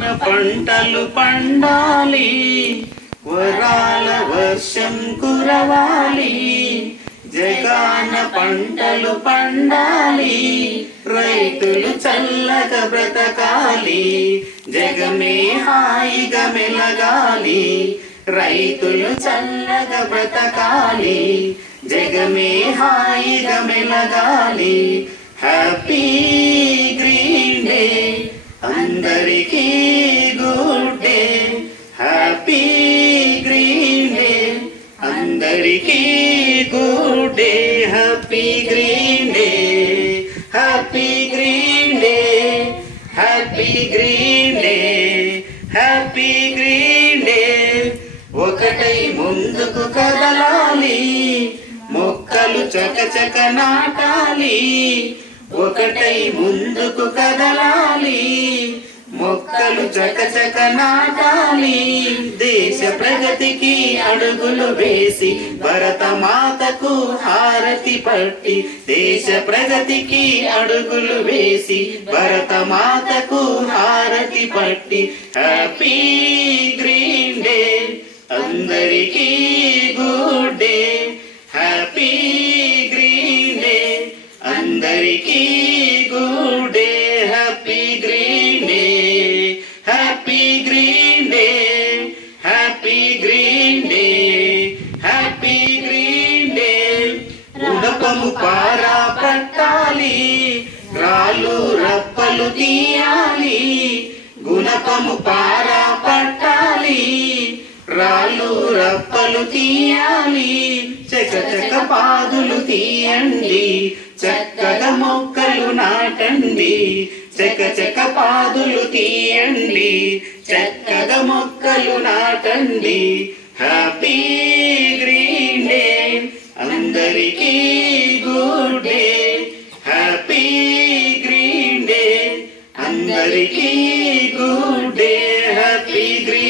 పంటలు పండాలి. వరాల వర్షం కురవాలి. జగాన పంటలు పండాలి. రైతులు చల్లగా బ్రతకాలి. జగమే హాయిగా మెలగాలి. రైతులు చల్లగా బ్రతకాలి. జగమే హాయిగా మెలగాలి. Happy green day. అందరికీ good day. Happy green day. అందరికీ good day. Happy green day. Happy green day. Happy green day. Happy green day. ఒకటై ముందుకు కదలాలి. మొక్కలు చకచక నాటాలి. ఒకటై ముందుకు కదలాలి. మొక్కలు చకచక నాటాలి. దేశ ప్రగతికి అడుగులు వేసి భరతమాతకు హారతి పట్టి దేశ ప్రగతికి అడుగులు వేసి భరతమాతకు హారతి పట్టి హ్యాపీ గ్రీన్ డే. అందరికీ good day. Happy green day. అందరికీ గుడ్ డే. హ్యాపీ గ్రీన్ ఉడపము పారా పట్టాలి రాళ్ళు రప్పలు తీయాలి. గుణపము పారా పట్టాలి రాళ్ళు రప్పలు తీయాలి. చక పాదులు తీయండి. చక్కగా మొక్కలు నాటండి. చక చక పాదులు తీయండి. చక్కగా మొక్కలు నాటండి. Happy green day. అందరికీ అందరికీ గుడ్ డే హ్యాపీ గ్రీన్